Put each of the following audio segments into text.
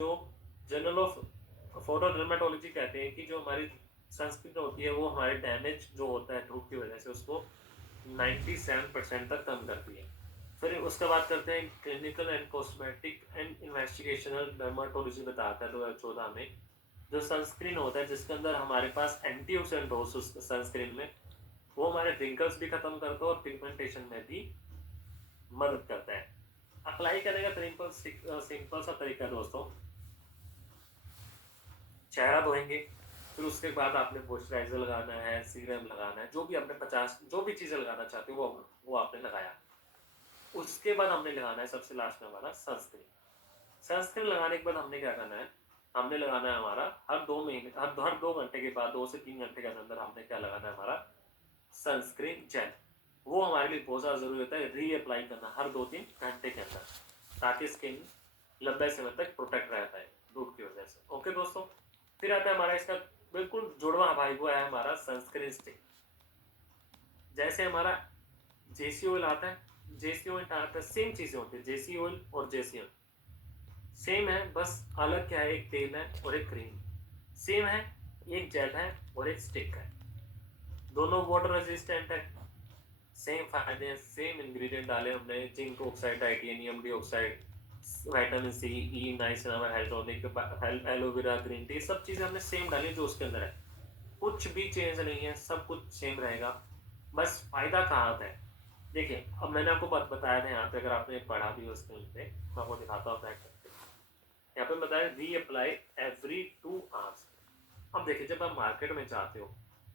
जो journal of फोटोडर्मेटोलॉजी कहते हैं कि जो हमारी सनस्क्रीन होती है वो हमारे डैमेज जो होता है धूप की वजह से उसको 97% तक कम करती है। फिर उसके बाद करते हैं clinical and cosmetic and investigational dermatology बताता है 2014 में, जो सनस्क्रीन होता है जिसके अंदर हमारे पास एंटीऑक्सीडेंट हो उस सनस्क्रीन में, वो हमारे रिंकल्स भी खत्म करता है और पिगमेंटेशन में भी मदद करता है। अप्लाई करने का तरीका सिंपल सा तरीका है दोस्तों। चेहरा धोएंगे, फिर उसके बाद आपने मॉइस्चराइजर लगाना है, सीरम लगाना है, जो भी आपने 50 जो भी चीजें लगाना चाहते हो वो आपने लगाया। उसके बाद हमने लगाना है सबसे लास्ट में हमारा सनस्क्रीन। सनस्क्रीन लगाने के बाद हमने क्या करना है, हमने लगाना है हमारा हर 2 महीने हर 2 घंटे के बाद 2 से 3 घंटे के अंदर हमने क्या लगाना है हमारा सनस्क्रीन जेल। वो हमारे लिए बहुत ज़्यादा ज़रूरी होता है रीअप्लाई करना हर 2-3 घंटे के अंदर, ताकि स्किन लंबे समय तक प्रोटेक्ट रहता है धूप की वजह से। ओके दोस्तों, फिर आता है हमारा इसका बिल्कुल जुड़वा भाई वो है हमारा सनस्क्रीन स्टिक। जैसे हमारा जेसी ऑयल आता है, जेसी ऑयल आता है, सेम चीज़ें होती है जेसी ऑयल और जेसी ऑयल सेम है, बस अलग क्या है, एक तेल है और एक क्रीम। सेम है, एक जेल है और एक स्टिक है, दोनों वाटर रेजिस्टेंट है। सेम फायदे हैं, सेम इंग्रेडिएंट डाले हमने, zinc oxide, titanium dioxide, vitamin C, E, niacinamide, hyaluronic, aloe vera, green tea, सब चीजें हमने सेम डाली जो उसके अंदर है। कुछ भी चेंज नहीं है, सब कुछ सेम रहेगा। बस फायदा कहाँ आता है, देखिए अब मैंने आपको बताया था यहाँ पे, अगर आपने पढ़ा भी हो स्क्रीन पे, मैं आपको दिखाता हूँ बैक करके। यहाँ पे बताया री अप्लाई एवरी 2 आवर्स। अब देखिए जब आप मार्केट में जाते हो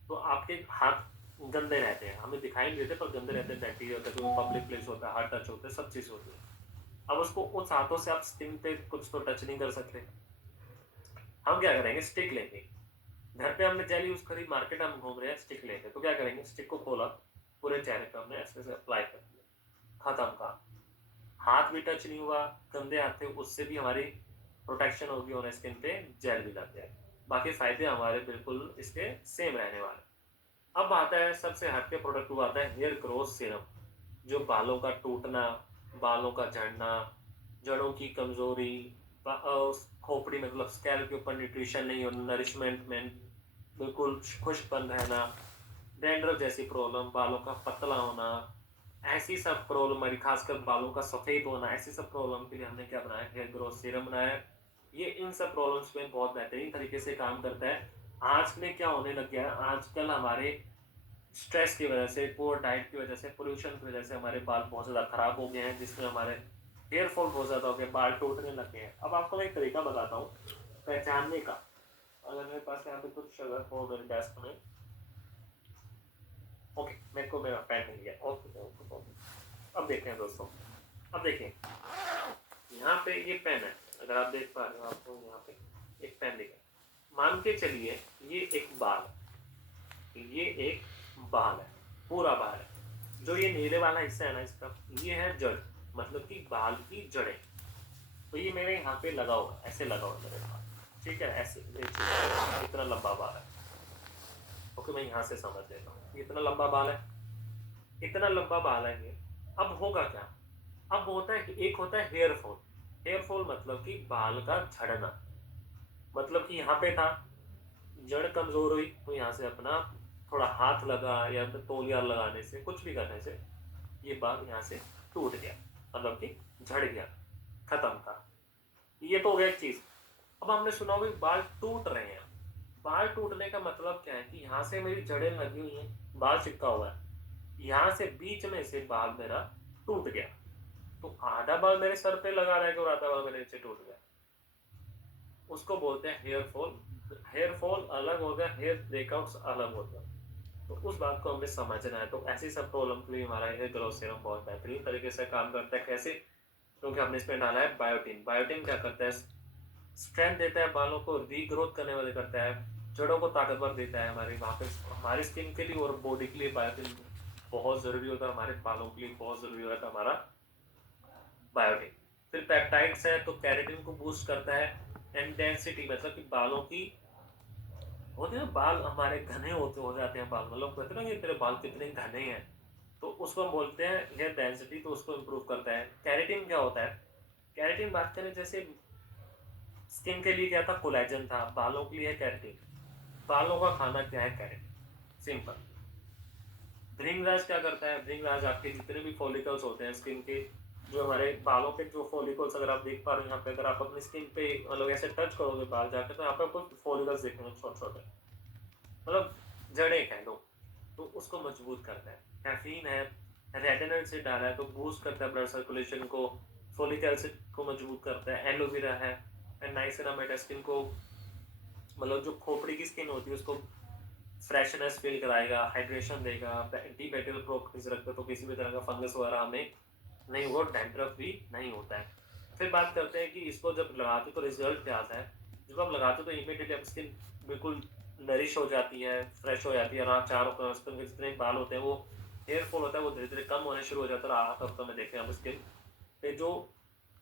तो आपके हाथ गंदे रहते हैं, हमें दिखाई नहीं देते पर गंदे रहते हैं, बैक्टीरिया होता है, जो पब्लिक प्लेस होता है, हाथ टच होता है, सब चीज़ होती है। अब उसको उस हाथों से आप स्किन पे कुछ तो टच नहीं कर सकते। हम क्या करेंगे, स्टिक लेंगे। घर पे हमने जेल यूज करी, मार्केट हम घूम रहे हैं, स्टिक लेंगे, तो क्या करेंगे, स्टिक को खोला, पूरे चेहरे पे हमने ऐसे ऐसे अप्लाई कर दिया, खत्म का। हाथ भी टच नहीं हुआ, गंदे हाथ थे उससे भी हमारी प्रोटेक्शन होगी और स्किन पे जेल भी लग जाए। बाकी फायदे हमारे बिल्कुल इसके सेम रहने वाले। अब आता है सबसे हटके प्रोडक्ट, वो आता है हेयर ग्रोथ सीरम, जो बालों का टूटना, बालों का झड़ना, जड़ों की कमजोरी, खोपड़ी मतलब स्कैल्प के ऊपर न्यूट्रिशन नहीं होना, नरिशमेंट में बिल्कुल खुश्कपन रहना, डैंड्रफ जैसी प्रॉब्लम, बालों का पतला होना, ऐसी सब प्रॉब्लम हमारी, खासकर बालों का सफेद होना, ऐसी सब प्रॉब्लम के लिए हमने क्या बनाया, हेयर ग्रोथ सीरम बनाया है। ये इन सब प्रॉब्लम्स में बहुत बेहतरीन तरीके से काम करता है। आज में क्या होने लग गया है, आजकल हमारे स्ट्रेस की वजह से, पुअर डाइट की वजह से, पोल्यूशन की वजह से हमारे बाल बहुत ज़्यादा खराब हो गए हैं, जिसमें हमारे हेयर फॉल बहुत ज़्यादा हो गया, बाल टूटने लग गए हैं। अब आपको मैं एक तरीका बताता हूँ पहचानने का। अगर मेरे पास यहाँ पे कुछ अगर हो मेरे डेस्क में, ओके मेरे को मेरा पेन मिल गया, ओके ओके ओके। अब देखते हैं दोस्तों, अब देखिए यहाँ पे ये पेन है, अगर आप देख पा रहे हो, आपको यहाँ पे एक पेन दिखा, मान के चलिए ये एक बाल, ये एक बाल है, पूरा बाल है। जो ये नीले वाला हिस्सा है ना इसका, ये है जड़, मतलब कि बाल की जड़ें। तो ये मेरे यहाँ पे लगा हुआ है, ऐसे लगा हुआ है मेरे पास, ठीक है, ऐसे इतना लंबा बाल है। ओके मैं यहाँ से समझ लेता हूँ, इतना लंबा बाल है, इतना लंबा बाल है ये। अब होगा क्या, अब होता है कि एक होता है हेयर फॉल। हेयर फॉल मतलब कि बाल का झड़ना, मतलब कि यहाँ पे था, जड़ कमजोर हुई तो यहाँ से अपना थोड़ा हाथ लगा या फिर तौलिया लगाने से, कुछ भी करने से ये बाल यहाँ से टूट गया, मतलब कि झड़ गया, खत्म था। ये तो हो गया एक चीज। अब हमने सुना होगा कि बाल टूट रहे हैं। बाल टूटने का मतलब क्या है कि यहाँ से मेरी जड़ें लगी हुई हैं, बाल चिपका हुआ है, यहाँ से बीच में से बाल मेरा टूट गया। तो आधा बाल मेरे सर पे लगा रहेगा और आधा बाल मेरे नीचे टूट गया, उसको बोलते हैं हेयर फॉल। हेयर फॉल अलग हो गया, हेयर ब्रेकआउट्स अलग हो गया। तो उस बात को हमें समझना है। तो ऐसी सब प्रॉब्लम के लिए हमारा हेयर ग्रोथ सीरम बहुत बेहतरीन तरीके से काम करता है। कैसे, क्योंकि हमने इसमें डाला है बायोटिन। बायोटिन क्या करता है, स्ट्रेंथ देता है, बालों को रीग्रोथ करने वाले करता है, जड़ों को ताकतवर देता है। हमारे वहाँ पे हमारी स्किन के लिए और बॉडी के लिए बायोटिन बहुत ज़रूरी होता है, हमारे बालों के लिए बहुत ज़रूरी होता है हमारा बायोटिन। फिर पेप्टाइड्स है, तो कैरेटिन को बूस्ट करता है। एंड डेंसिटी मतलब कि बालों की, होते हैं बाल हमारे घने होते हो जाते हैं बाल, मतलब कहते हैं ना कि तेरे बाल कितने घने हैं, तो उसको हम बोलते हैं हेयर डेंसिटी, तो उसको इम्प्रूव करता है। कैरेटिन क्या होता है, कैरेटिन बात करें जैसे स्किन के लिए क्या था, कोलेजन था, बालों के लिए है केराटिन। बालों का खाना क्या है, केराटिन, सिंपल। भृंगराज क्या करता है, भृंगराज आपके जितने भी फॉलिकल्स होते हैं स्किन के, जो हमारे बालों के जो फॉलिकल्स, अगर आप देख पा रहे हो यहाँ पे, अगर आप अपनी स्किन पे मतलब ऐसे टच करोगे बाल जाके, तो यहाँ पे आपको फॉलिकल्स देखेंगे छोटे छोटे, मतलब जड़ें कह लो, तो उसको मजबूत करता है। कैफीन है, रेटिनॉइड से डाला है तो बूस्ट करता है ब्लड सर्कुलेशन को, फोलिक एसिड को मजबूत करता है। एलोवेरा है, एंड नाइसिनामाइड स्किन को, मतलब जो खोपड़ी की स्किन होती है उसको फ्रेशनेस फील कराएगा, हाइड्रेशन देगा, एंटी बैक्टीरियल प्रॉपर्टीज रखता है, तो किसी भी तरह का फंगस वगैरह हमें नहीं होगा, डैंड्रफ भी नहीं होता है। फिर बात करते हैं कि इसको जब लगाते हो तो रिजल्ट क्या आता है। जब आप लगाते हो तो इमीडिएटली आपकी स्किन बिल्कुल नरिश हो जाती है, फ्रेश हो जाती है, और आप चारों तरफ स्किन के जितने बाल होते हैं वो हेयर फॉल होता है वो धीरे धीरे कम होने शुरू हो जाता है, और 8 हफ्तों में देखें आप स्किन पे जो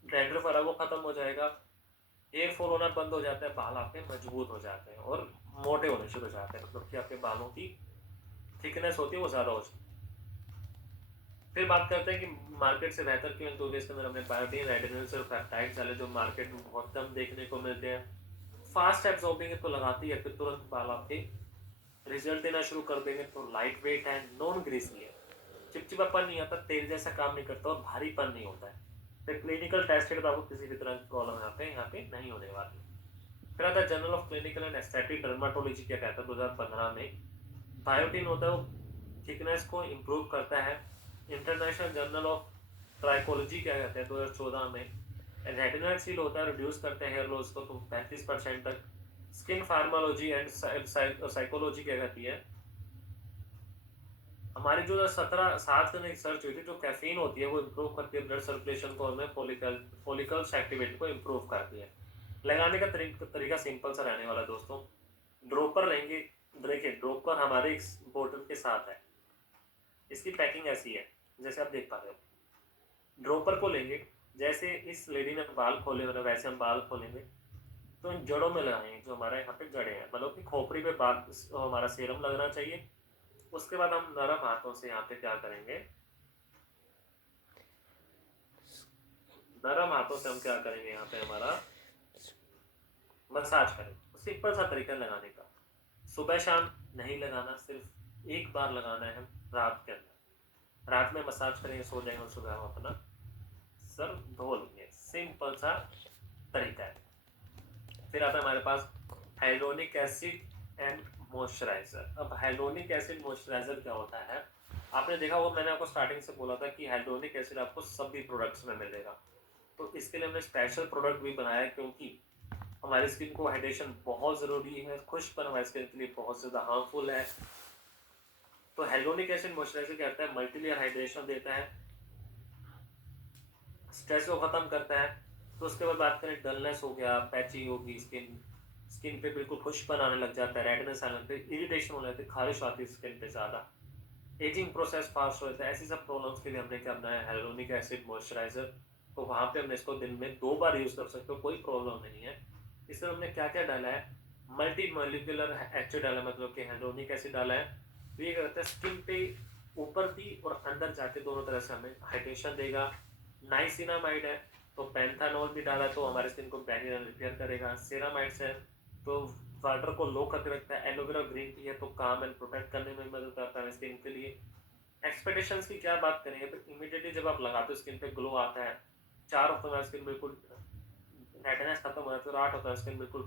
डैंड्रफ वाला वो खत्म हो जाएगा, हेयर फॉल होना बंद हो जाता है, बाल आपके मजबूत हो जाते हैं और मोटे होने शुरू हो जाते हैं, मतलब कि आपके बालों की थिकनेस होती है वो ज़्यादा हो जाती है। फिर बात करते हैं कि मार्केट से बेहतर क्यों है, तो इसके अंदर हमने बायोटीन, रेटिनॉइड्स और पेप्टाइड्स वाले जो मार्केट में बहुत कम देखने को मिलते हैं। फास्ट एब्जॉर्बिंग है तो लगाती है, फिर तुरंत बाल आपके रिजल्ट देना शुरू कर देंगे। तो लाइट वेट है, नॉन ग्रीसी है, चिपचिपापन नहीं आता, तेल जैसा काम नहीं करता और भारीपन नहीं होता है। फिर क्लिनिकल टेस्ट तो आपको किसी भी तरह की प्रॉब्लम यहाँ पे नहीं होने वाली। फिर आता है journal of clinical and aesthetic dermatology क्या कहता है 2015 में। बायोटीन होता है वो थिकनेस को इम्प्रूव करता है। इंटरनेशनल जर्नल ऑफ ट्राइकोलॉजी क्या कहते हैं 2014 में। रेटिनॉइड सील होता है, रिड्यूस करते हैं हेयर लॉस को तो 35% तक। स्किन फार्मालॉजी एंड साइकोलॉजी क्या कहती है, हमारी जो 17 7 में रिसर्च हुई थी, जो कैफीन होती है वो इम्प्रूव करती है ब्लड सर्कुलेशन को, हमें फॉलिकल्स एक्टिविटी को इम्प्रूव करती है। लगाने का तरीका सिंपल सा रहने वाला है दोस्तों। ड्रॉपर लेंगे, देखिए ड्रॉपर हमारे इस बोतल के साथ है, इसकी पैकिंग ऐसी है जैसे आप देख पा रहे हो। ड्रॉपर को लेंगे, जैसे इस लेडी ने बाल खोले मतलब वैसे हम बाल खोलेंगे, तो इन जड़ों में लगाएंगे, जो हमारे यहाँ पे जड़ें हैं, मतलब कि खोपड़ी पे बाल हमारा सीरम लगना चाहिए। उसके बाद हम नरम हाथों से यहाँ पे क्या करेंगे, नरम हाथों से हम क्या करेंगे, यहाँ पे हमारा मसाज करेंगे। सिंपल सा तरीका लगाने का, सुबह शाम नहीं लगाना, सिर्फ एक बार लगाना है रात के अंदर। रात में मसाज करेंगे, सो जाएंगे और सुबह हम अपना सर धो लेंगे। सिंपल सा तरीका है। फिर आता है हमारे पास हाइलोनिक एसिड एंड मॉइस्चराइजर। अब हाइलोनिक एसिड मॉइस्चराइजर क्या होता है, आपने देखा होगा, मैंने आपको स्टार्टिंग से बोला था कि हाइलोनिक एसिड आपको सभी प्रोडक्ट्स में मिलेगा। तो इसके लिए हमने स्पेशल प्रोडक्ट भी बनाया है, क्योंकि हमारी स्किन को हाइड्रेशन बहुत ज़रूरी है। खुश्कपन हमारी स्किन के लिए बहुत ज़्यादा हार्मफुल है। तो हाइलोनिक एसिड मॉइस्चराइजर क्या करता है, मल्टी लेयर हाइड्रेशन देता है, स्ट्रेस को ख़त्म करता है। तो उसके बाद बात करें, डलनेस हो गया, पैची होगी स्किन, स्किन पे बिल्कुल खुश्कपन आने लग जाता है, रेडनेस आने लगती है, इरिटेशन होने लगती है, खारिश आती है स्किन पे ज़्यादा, एजिंग प्रोसेस फास्ट होता है। ऐसी सब प्रॉब्लम्स के लिए हमने क्या बनाया, हाइलोनिक एसिड मॉइस्चराइजर। तो वहाँ पे हमने इसको दिन में 2 बार यूज़ कर सकते हो, कोई प्रॉब्लम नहीं है। इसमें हमने क्या क्या डाला है, मल्टी मॉलिक्यूलर एसिड डाला, मतलब कि हाइलोनिक एसिड डाला है। तो ये क्या करता है, स्किन पे ऊपर भी और अंदर जाके दोनों तरह से हमें हाइड्रेशन देगा। नाइसिनामाइड है, तो पैंथानॉल भी डाला तो हमारे स्किन को बैरियर रिपेयर करेगा। सेरामाइड्स है तो वाटर को लो करके रखता है। एलोवेरा ग्रीन टी है तो काम एंड प्रोटेक्ट करने में मदद करता है स्किन के लिए। एक्सपेक्टेशंस की क्या बात करेंगे, तो इमीडिएटली जब आप लगाते हो स्किन पे ग्लो आता है। 4 हफ्तों में स्किन बिल्कुल रेडनेस खत्म हो जाती है, और 8 होता है स्किन बिल्कुल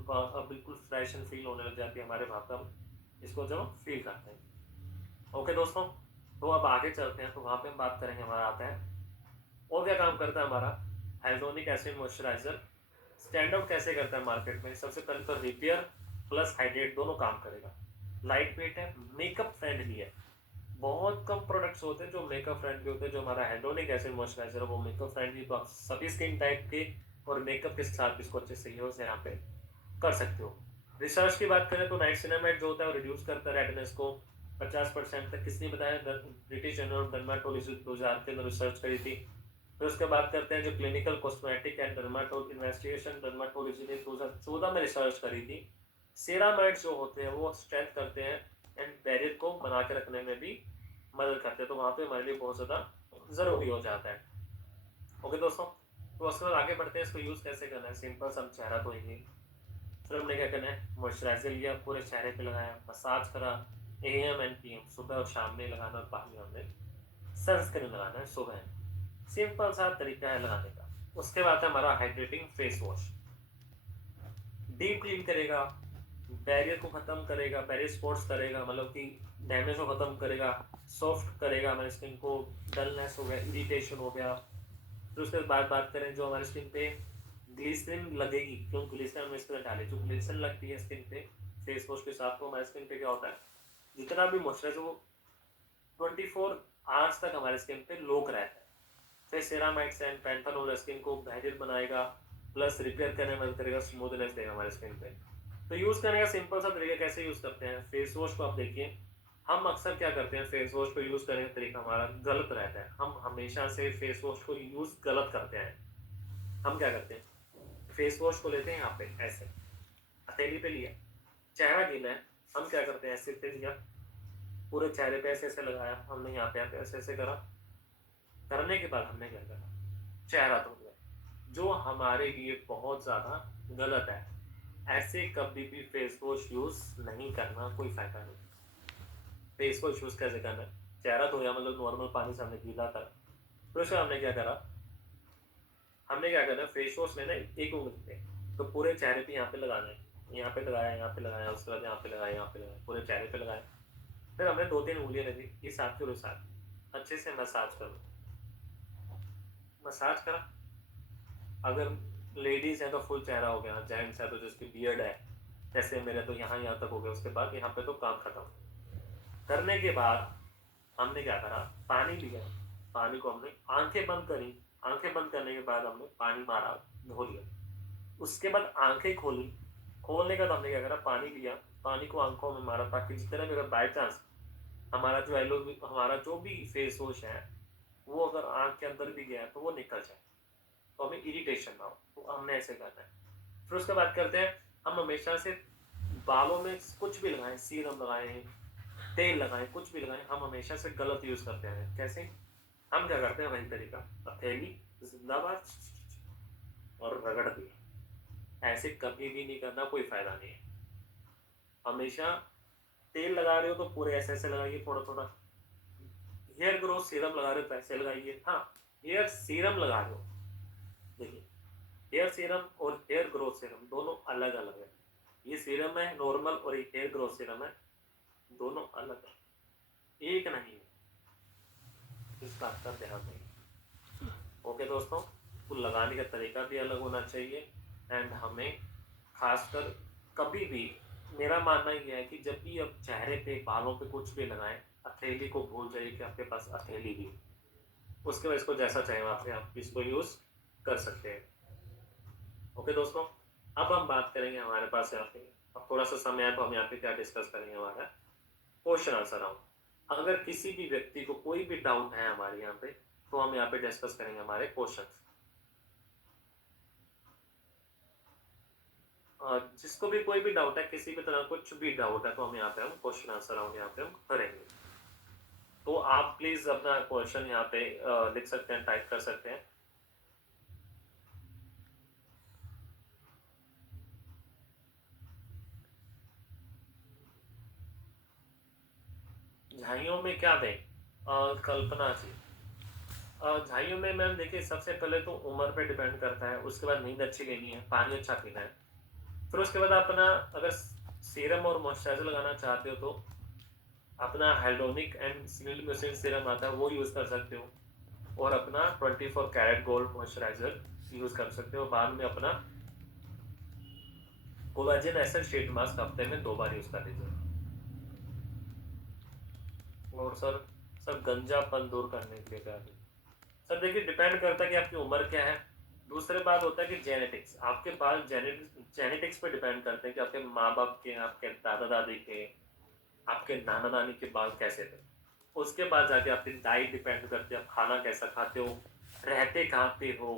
बिल्कुल फ्रेश एंड फील होने लग जाती है हमारे वहाँ पर, इसको जब हम फील करते हैं। ओके दोस्तों, तो अब आगे चलते हैं, तो वहाँ पे हम बात करेंगे, हमारा आता है और क्या काम करता है हमारा hyaluronic acid moisturiser. Stand out कैसे करता है मार्केट में, सबसे पहले तो रिपेयर प्लस हाइड्रेट दोनों काम करेगा। लाइट वेट है, मेकअप फ्रेंडली है। बहुत कम प्रोडक्ट्स होते हैं जो मेकअप फ्रेंडली होते हैं, जो हमारा हाइलोनिक एसिड मॉइस्चराइजर है वो मेकअप फ्रेंडली, तो आप सभी स्किन टाइप के और मेकअप के साथ इसको अच्छे से यूज यहाँ पे कर सकते हो। रिसर्च की बात करें तो नाइसिनामाइड जो होता है वो रिड्यूस करता है रेडनेस को 50% तक। किसने बताया, ब्रिटिश जर्नल ऑफ डर्माटोलॉजी 2000 के अंदर रिसर्च करी थी। फिर उसके बाद करते हैं जो clinical cosmetic and investigation dermatology ने 2014 में रिसर्च करी थी। सेरामाइड्स जो होते हैं वो स्ट्रेंथ करते हैं एंड बैरियर को बना के रखने में भी मदद करते हैं, तो वहाँ पे हमारे लिए बहुत ज़्यादा ज़रूरी हो जाता है। ओके दोस्तों, तो उसके बाद आगे बढ़ते हैं, इसको यूज़ कैसे करना है। सिंपल सा हम चेहरा धोएंगे, फिर हमने क्या करना है, मॉइस्चराइज़र लिया, पूरे चेहरे पे लगाया, मसाज करा, एएम एंड पीएम, सुबह और शाम में लगाना, और बाद में हमने सनस्क्रीन लगाना है सुबह। सिंपल सा तरीका है लगाने का। उसके बाद है हमारा hydrating face wash. Deep clean करेगा, बैरियर को खत्म करेगा, बैरियर स्पॉट्स करेगा, मतलब कि डैमेज को खत्म करेगा, सॉफ्ट करेगा हमारी स्किन को, डलनेस हो गया, इरिटेशन हो गया। फिर उसके बाद बात करें जो हमारी स्किन पे ग्लिसरीन लगेगी, क्यों ग्लिसरीन हम इस तरह डाले, जो ग्लिसरीन लगती है स्किन पे फेस वॉश के साथ, तो हमारे स्किन पे क्या होता है, जितना भी मॉइस्चराइजर वो 24 आवर्स तक हमारे स्किन पे लोक रहता है। फिर सेरामाइड्स एंड पैंथेनोल स्किन को बेहतर बनाएगा, प्लस रिपेयर करने में मदद करेगा, स्मूथनेस देगा हमारे स्किन पे। तो यूज़ करने का सिंपल सा तरीका कैसे यूज़ करते हैं, फेस वॉश को आप देखिए। हम अक्सर क्या करते हैं, फेस वॉश को यूज़ करने का तरीका हमारा गलत रहता है। हम हमेशा से फेस वॉश को यूज़ गलत करते हैं। हम क्या करते हैं, फेस वॉश को लेते हैं यहाँ पे ऐसे, हथेली पे लिया, चेहरा गीला है, हम क्या करते हैं, ऐसे पे लिया, पूरे चेहरे पे ऐसे ऐसे लगाया, हमने यहाँ पे ऐसे ऐसे करा, करने के बाद हमने क्या करा, चेहरा धो लिया, जो हमारे लिए बहुत ज़्यादा गलत है। ऐसे कभी भी फेस वॉश यूज़ नहीं करना, कोई फ़ायदा नहीं। फेस वॉश यूज़ कैसे करना है, चेहरा धोया, मतलब नॉर्मल पानी से हमने गीला करा, फिर उसमें हमने क्या करना है, फेस वॉश लेना है एक उंगली पे, तो पूरे चेहरे पे यहाँ पे लगाना है, यहाँ पे लगाया, यहाँ पे लगाया, उसके बाद यहाँ पे लगाया, यहाँ पे लगाया, पूरे चेहरे पे लगाया। फिर हमने 2-3 उँगलियाँ लेनी, इस हाथ फिर उस हाथ, अच्छे से मसाज करो। मसाज करा, अगर लेडीज़ हैं तो फुल चेहरा हो गया, जेंट्स है तो जिसकी बियर्ड है, जैसे मेरे तो यहाँ यहाँ तक हो गया, उसके बाद यहाँ पे तो काम खत्म। करने के बाद हमने क्या करा, पानी लिया, पानी को हमने आंखें बंद करी, आंखें बंद करने के बाद हमने पानी मारा, धो लिया। उसके बाद आंखें खोली, खोलने का तो हमने क्या करा, पानी लिया, पानी को आंखों में मारा, ताकि जितने भी अगर बाई चांस हमारा जो भी फेस वॉश है वो अगर आंख के अंदर भी गया है तो वो निकल जाए, तो हमें इरिटेशन ना हो, तो हमने ऐसे करना है। फिर उसके बाद करते हैं, हम हमेशा से बालों में कुछ भी लगाएं, सीरम लगाएं, तेल लगाएं, कुछ भी लगाएं, हम हमेशा से गलत यूज करते हैं। कैसे, हम क्या करते हैं, वही तरीका, हथेली जिंदाबाद और रगड़ दिया। ऐसे कभी भी नहीं करना, कोई फायदा नहीं है। हमेशा तेल लगा रहे हो तो पूरे ऐसे ऐसे लगाइए, थोड़ा थोड़ा। हेयर ग्रोथ सीरम लगा रहे हो तो ऐसे लगाइए। हाँ, हेयर सीरम लगा रहे हो, देखिए, हेयर सीरम और हेयर ग्रोथ सीरम दोनों अलग अलग है। ये सीरम है नॉर्मल और एक हेयर ग्रोथ सीरम है, दोनों अलग है, एक नहीं है, इस बात का ध्यान दें। ओके दोस्तों, तो लगाने का तरीका भी अलग होना चाहिए। एंड हमें खासकर कभी भी, मेरा मानना ये है कि जब भी आप चेहरे पे बालों पे कुछ भी लगाएं, हथेली को भूल जाइए कि आपके पास हथेली भी है। उसके बाद इसको जैसा चाहे वहाँ पे आप इसको यूज़ कर सकते हैं। ओके दोस्तों, अब हम बात करेंगे हमारे पास यहाँ पे, अब थोड़ा सा समय है तो हम यहाँ पे क्या डिस्कस करेंगे, हमारा क्वेश्चन आंसर राउंड। अगर किसी भी व्यक्ति को कोई भी डाउट है हमारे यहाँ पे, तो हम यहाँ पे डिस्कस करेंगे हमारे क्वेश्चन। जिसको भी कोई भी डाउट है, किसी भी तरह कुछ भी डाउट है, तो हम यहाँ पे हम क्वेश्चन आंसर राउंड यहाँ पे हम करेंगे। तो आप प्लीज अपना क्वेश्चन यहाँ पे लिख सकते हैं, टाइप कर सकते हैं। झाइयों में क्या दें, कल्पना जी। झाइयों में मैम देखिए, सबसे पहले तो उम्र पे डिपेंड करता है, उसके बाद नींद अच्छी लेनी है, पानी अच्छा पीना है, फिर उसके बाद अपना अगर सीरम और मॉइस्चराइजर लगाना चाहते हो तो अपना hydronic and single mucin serum आता है, वो यूज़ कर सकते हो, और अपना 24 कैरेट गोल्ड मॉइस्चराइजर यूज़ कर सकते हो। बाद में अपना कोलाजन एसिड शीट मास्क हफ्ते में 2 बार यूज़ कर लीजिए। और सर गंजापन दूर करने के लिए क्या है? सर देखिए, डिपेंड करता है कि आपकी उम्र क्या है। दूसरे बात होता है कि जेनेटिक्स, आपके बाल जेनेटिक्स पे डिपेंड करते हैं कि आपके माँ बाप के, आपके दादा दादी के, आपके नाना नानी के बाल कैसे थे। उसके बाद जाके आपकी डाइट डिपेंड करती है, आप खाना कैसा खाते हो, रहते कहाँ पे हो।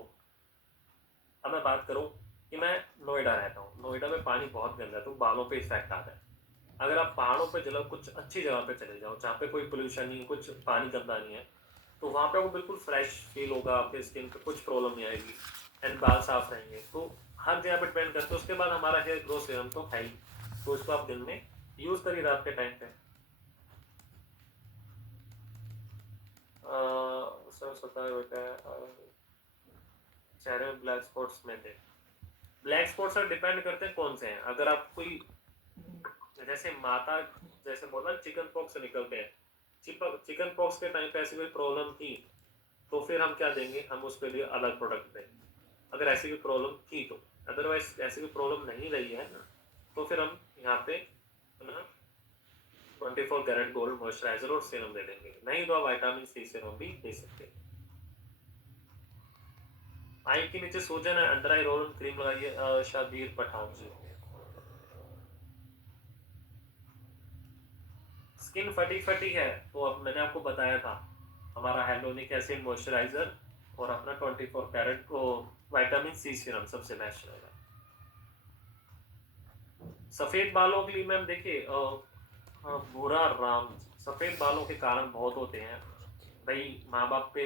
अब मैं बात करूँ कि मैं नोएडा रहता हूँ, नोएडा में पानी बहुत गंदा है, तो बालों पे इफेक्ट आता है। अगर आप पहाड़ों पे चलो, कुछ अच्छी जगह पे चले जाओ जहाँ पे कोई पोल्यूशन नहीं है, कुछ पानी गंदा नहीं है, तो वहाँ पे आपको बिल्कुल फ्रेश फील होगा, आपके स्किन पे कुछ प्रॉब्लम नहीं आएगी। एंड बाल साफ रहेंगे। तो हर जगह पे डिपेंड करते हैं। उसके बाद हमारा हेयर ग्रोथ सीरम तो है ही, तो उसको आप दिन में यूज करिए रात के टाइम पे। सर होता है चेहरे में ब्लैक स्पॉट्स में थे। ब्लैक स्पॉट्स सर डिपेंड करते हैं कौन से हैं। अगर आप कोई जैसे माता जैसे बोला चिकन पॉक्स से निकलते हैं, चिकन पॉक्स के टाइम पे ऐसी कोई प्रॉब्लम थी तो फिर हम क्या देंगे, हम उसके लिए अलग प्रोडक्ट देंगे अगर ऐसी कोई प्रॉब्लम थी तो। अदरवाइज ऐसी कोई प्रॉब्लम नहीं रही है तो फिर हम यहाँ पे 24 कैरेट गोल्ड मॉइस्चराइजर और सीरम दे देंगे। नहीं तो आप विटामिन सी सीरम भी दे सकते हैं। आई के नीचे सूजन है, under eye roll on cream लगाइए। शाबीर पठान जी। स्किन फटी फटी है तो अब मैंने आपको बताया था हमारा हेलोनिक एसिड मॉइस्चराइजर और अपना 24 कैरेट को विटामिन सी सीरम सबसे बेस्ट रहेगा। सफेद बालों के लिए मैम देखिए बुरा राम, सफेद बालों के कारण बहुत होते हैं भाई। माँ बाप पे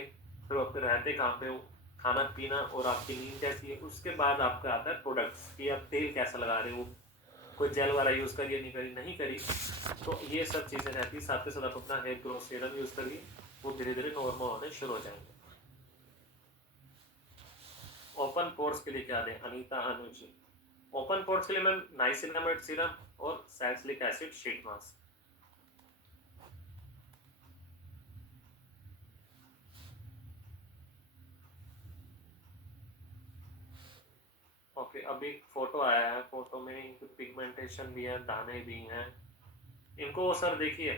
फिर आपके रहते कहाँ पे हो, खाना पीना और आपकी नींद कैसी है, उसके बाद आपका आता है प्रोडक्ट्स कि आप तेल कैसा लगा रहे हो, कोई जेल वाला यूज़ करिए नहीं करी। तो ये सब चीज़ें रहती है। साथ के साथ आप अपना हेयर ग्रोथ सीरम यूज़ करिए, वो धीरे धीरे नॉर्मल होने शुरू हो जाएंगे। ओपन पोर्स के लिए क्या दें अनीता अनुज? ओपन पोर्स के लिए मैम नाइसिनामाइड सीरम और salicylic acid sheet mask. Okay, अभी फोटो आया है, फोटो में इनकी पिगमेंटेशन भी है, दाने भी हैं। इनको सर देखिए,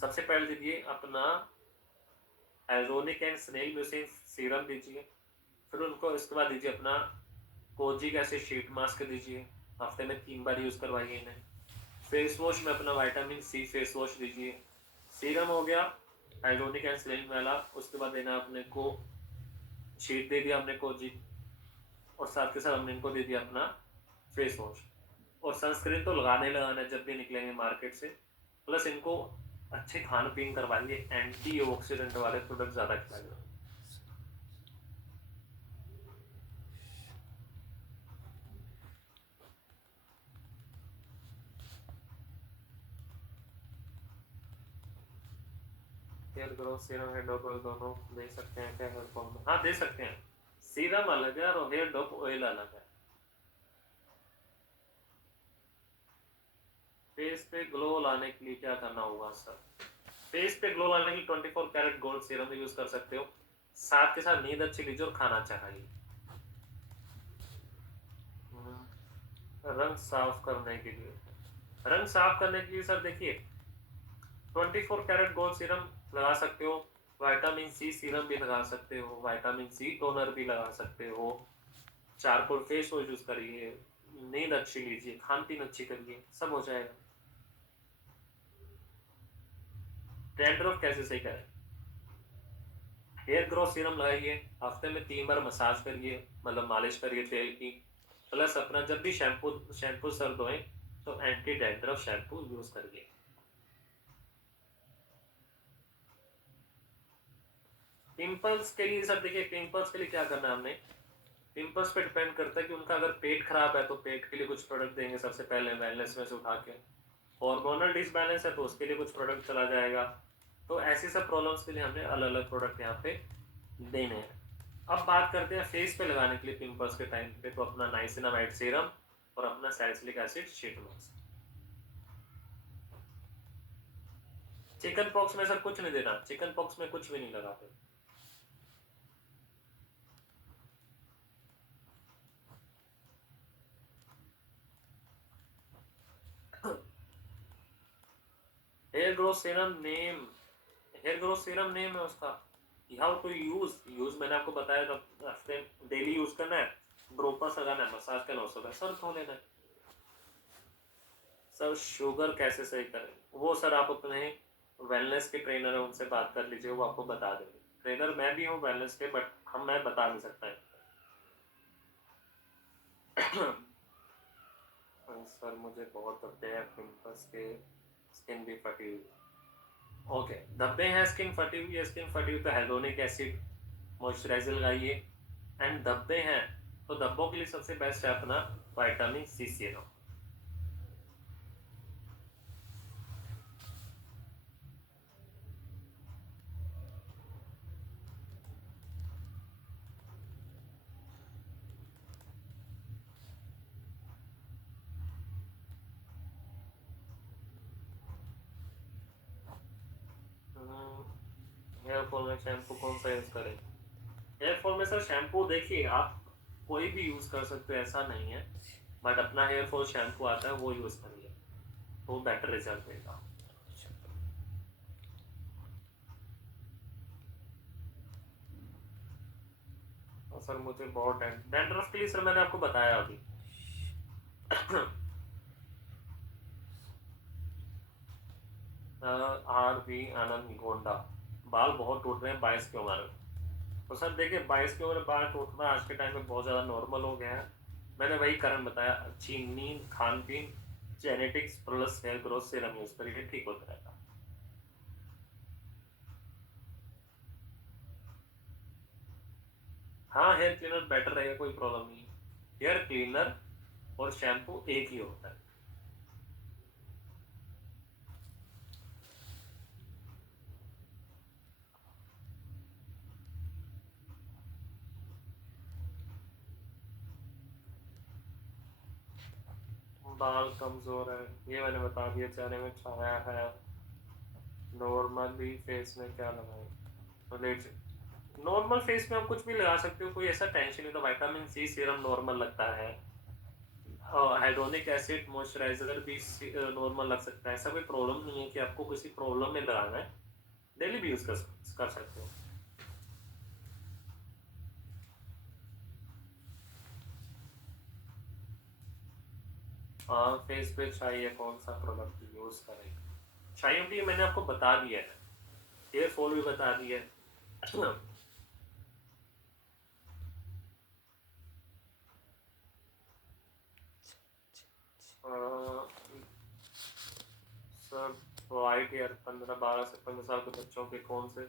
सबसे पहले दीजिए अपना एल्जोनिक एंड स्नेल म्यूसिन सीरम दीजिए। फिर उनको इसके बाद दीजिए अपना कोजिक एसिड शीट मास्क दीजिए, हफ्ते में 3 बार यूज़ करवाइए इन्हें। फेस वॉश में अपना विटामिन सी फेस वॉश दीजिए। सीरम हो गया हाइड्रोनिक एंड स्लिम वाला, उसके बाद देना अपने को शीट दे दिया हमने कोजिक, और साथ के साथ हमने इनको दे दिया अपना फेस वॉश। और सनस्क्रीन तो लगाना जब भी निकलेंगे मार्केट से। प्लस इनको अच्छे खान पीन करवाइए, एंटी ऑक्सीडेंट वाले प्रोडक्ट ज़्यादा खिलाइए। Hair growth serum hair drop oil दोनों दे सकते हैं क्या हेयर फॉल में? हाँ दे सकते हैं। सीरम अलग है और हेयर डॉप ऑयल अलग है। फेस पे ग्लो लाने के लिए क्या करना होगा सर? फेस पे ग्लो लाने के लिए 24 कैरेट गोल्ड सीरम यूज कर सकते हो। साथ के साथ नींद अच्छी लीजिए और खाना अच्छा खाइए। रंग साफ करने के लिए, रंग साफ करने के लिए सर देखिए 24 कैरेट गोल्ड सीरम लगा सकते हो, विटामिन सी सीरम भी लगा सकते हो, विटामिन सी टोनर भी लगा सकते हो, चारकोल फेस वॉश यूज करिए, नींद अच्छी लीजिए, खान पीन अच्छी करिए, सब हो जाएगा। डैंड्रफ कैसे सही करें? हेयर ग्रोथ सीरम लगाइए, हफ्ते में 3 बार मसाज करिए, मतलब मालिश करिए तेल की। प्लस अपना जब भी शैम्पू शैम्पू सर धोएं तो एंटी डैंड्रफ शैम्पू यूज करिए। पिंपल्स के लिए सर देखिए, पिंपल्स के लिए क्या करना है हमने, पिंपल्स पे डिपेंड करता है कि उनका अगर पेट खराब है तो पेट के लिए कुछ प्रोडक्ट देंगे सबसे पहले वेलनेस में से उठा के। हार्मोनल डिसबैलेंस है तो उसके लिए कुछ प्रोडक्ट चला जाएगा। तो ऐसी सब प्रॉब्लम्स के लिए हमने अलग अलग प्रोडक्ट यहाँ पे देने हैं। अब बात करते हैं फेस पे लगाने के लिए पिंपल्स के टाइम पे, तो अपना नाइसिनामाइड सीरम और अपना salicylic acid sheet mask. Chicken pox में सर कुछ नहीं देना, चिकन पॉक्स में कुछ भी नहीं लगाते। Hair growth serum name, hair growth serum name है उसका, हाउ टू यूज यूज मैंने आपको बताया था, हफ्ते डेली यूज करना है, ब्रोपस लगाना है, मसाज करना है, उसका सर धो लेना है। सर शुगर कैसे सही करें? वो सर आप अपने वेलनेस के ट्रेनर है उनसे बात कर लीजिए, वो आपको बता देंगे। ट्रेनर मैं भी हूँ वेलनेस के, बट मैं बता नहीं सकता है। सर मुझे बहुत धब्बे हैं पिंपल्स के, स्किन भी फटी हुई। ओके, धब्बे हैं, स्किन फटी हुई है, स्किन फटी हुई तो हेलोनिक एसिड मॉइस्चराइजर लगाइए। एंड धब्बे हैं तो धब्बों के लिए सबसे बेस्ट है अपना vitamin C serum. Hair fall में शैम्पू कौन सा यूज करें? हेयर फॉल में सर शैम्पू देखिए आप कोई भी यूज कर सकते हो, ऐसा नहीं है। बट अपना हेयर फॉल शैम्पू आता है वो यूज करिए, तो बेटर रिजल्ट देगा। और सर मुझे बहुत डैंड्रफ के लिए सर मैंने आपको बताया अभी। आर बी आनंद गोंडा, बाल बहुत टूट रहे हैं 22 की उम्र में। तो सर देखिए 22 की उम्र में बाल टूटना आज के टाइम में बहुत ज़्यादा नॉर्मल हो गया है। मैंने वही कारण बताया, अच्छी नींद, खान पीन, genetics plus hair growth serum use करिए, ठीक होता रहेगा। हाँ हेयर क्लीनर बेटर रहेगा, कोई प्रॉब्लम नहीं। हेयर क्लीनर और शैम्पू एक ही होता है। बाल कमजोर है ये मैंने बता दिया, चेहरे में छाया है, नॉर्मली फेस में क्या लगाएं? तो नॉर्मल फेस में आप कुछ भी लगा सकते हो, कोई ऐसा टेंशन नहीं। तो विटामिन सी सीरम नॉर्मल लगता है, हाइड्रोनिक एसिड मॉइस्चराइजर भी नॉर्मल लग सकता है। ऐसा कोई प्रॉब्लम नहीं है कि आपको किसी प्रॉब्लम में लगाना है, डेली भी यूज कर सकते हो। फेस पे चाहिए कौन सा प्रोडक्ट यूज करें? चाहिए भी मैंने आपको बता दिया है, हेयर फॉल भी बता दिया है। सर वाइट ईयर 15 12 से 15 साल के बच्चों के कौन से,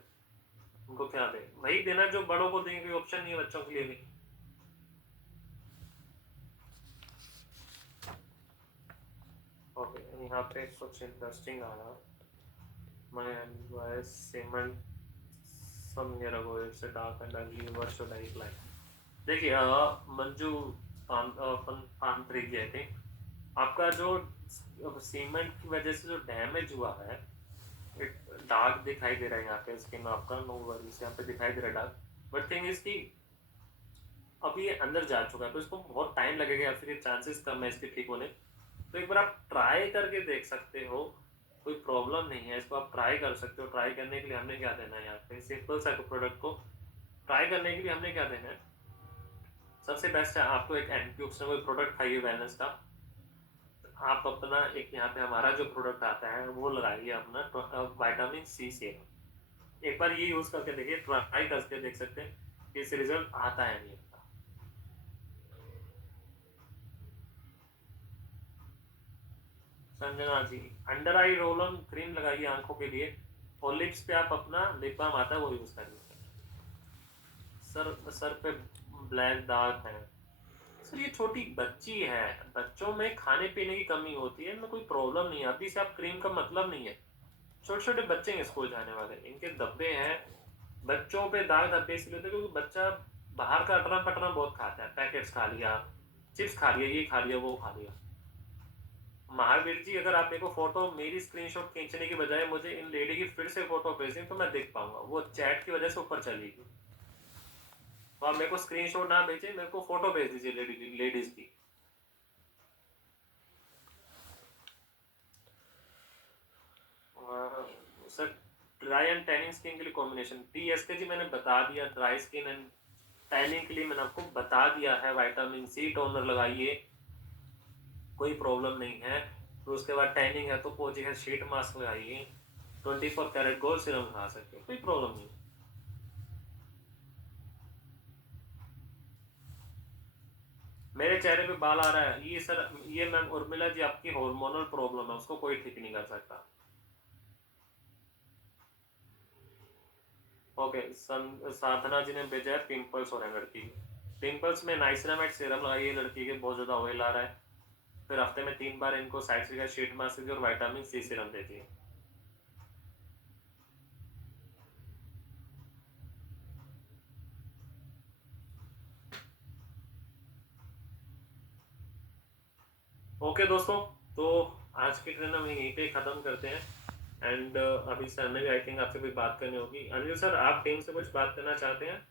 उनको क्या दें? वही देना जो बड़ों को देंगे, कोई ऑप्शन नहीं है बच्चों के लिए भी। ओके, यहाँ पे कुछ इंटरेस्टिंग आया। मैं advice cement some year ago it's a dark and ugly, what should I like? देखिए मंजू पान त्रिकी आई थिंक, आपका जो सीमेंट की वजह से जो डैमेज हुआ है, डार्क दिखाई दे रहा है यहाँ पे स्किन आपका, नो वरीज, यहाँ पे दिखाई दे रहा है डार्क। बट थिंग इज की अब ये अंदर जा चुका है तो इसको बहुत टाइम लगेगा, या फिर चांसेस कम है इसके ठीक होने। तो एक बार आप ट्राई करके देख सकते हो, कोई प्रॉब्लम नहीं है, इसको आप ट्राई कर सकते हो। ट्राई करने के लिए हमने क्या देना है यहाँ पे, सिंपल सा प्रोडक्ट को ट्राई करने के लिए हमने क्या देना है, सबसे बेस्ट है आपको एक एंटीऑक्सीडेंट कोई प्रोडक्ट खाइए वेलनेस का। आप अपना एक यहाँ पे हमारा जो प्रोडक्ट आता है वो लगाइए अपना विटामिन सी से। एक बार ये यूज करके देखिए, ट्राई करके देख सकते हैं कि इससे रिजल्ट आता है नहीं आता। Sanjana ji, under eye roll on cream लगाइए आंखों के लिए, और लिप्स पे आप अपना लिप बाम आता है वो यूज करिए। सर सर पे ब्लैक दाग है, सर ये छोटी बच्ची है, बच्चों में खाने पीने की कमी होती है, इनमें कोई प्रॉब्लम नहीं है। अभी से आप क्रीम का मतलब नहीं है, छोटे छोटे बच्चे हैं स्कूल जाने वाले, इनके धब्बे हैं। बच्चों पे दाग धब्बे इसलिए होते हैं क्योंकि बच्चा बाहर का अटरम पटरम बहुत खाता है, पैकेट्स खा लिया, चिप्स खा लिया, ये खा लिया, वो खा लिया। महावीर जी अगर आप मेरे को फोटो, मेरी स्क्रीनशॉट खींचने की बजाय मुझे इन लेडी की फिर से फोटो भेजें तो मैं देख पाऊंगा, वो चैट की वजह से ऊपर चलेगी। तो आप मेरे को स्क्रीनशॉट ना भेजें, मेरे को फोटो भेज दीजिए लेडीज की। Sir dry and tanning skin के लिए कॉम्बिनेशन DSK जी मैंने बता दिया, ड्राई स्किन एंड टैनिंग के लिए मैंने आपको बता दिया है, विटामिन सी टोनर लगाइए, कोई प्रॉब्लम नहीं है। तो उसके बाद टैनिंग है तो पोजी है शीट मास्क लगाइए, 24 कैरेट गोल्ड सीरम लगा सकते हो, कोई प्रॉब्लम नहीं। मेरे चेहरे पे बाल आ रहा है ये सर, ये मैम उर्मिला जी आपकी हार्मोनल प्रॉब्लम है, उसको कोई ठीक नहीं कर सकता। ओके, साधना जी ने भेजा है पिंपल्स हो रहे हैं लड़की के। पिंपल्स में नाइसिनामाइड सीरम लगाइए, लड़की के बहुत ज़्यादा ऑयल आ रहा है। फिर हफ्ते में 3 बार इनको साइट्रिक एसिड शीट मास्क दीजिए और विटामिन सी सीरम दे दिए। ओके दोस्तों, तो आज की ट्रेन हम यहीं पे ख़त्म करते हैं। एंड अभी सर ने भी आई थिंक आपसे कुछ बात करनी होगी। अनिल सर, आप टीम से कुछ बात करना चाहते हैं?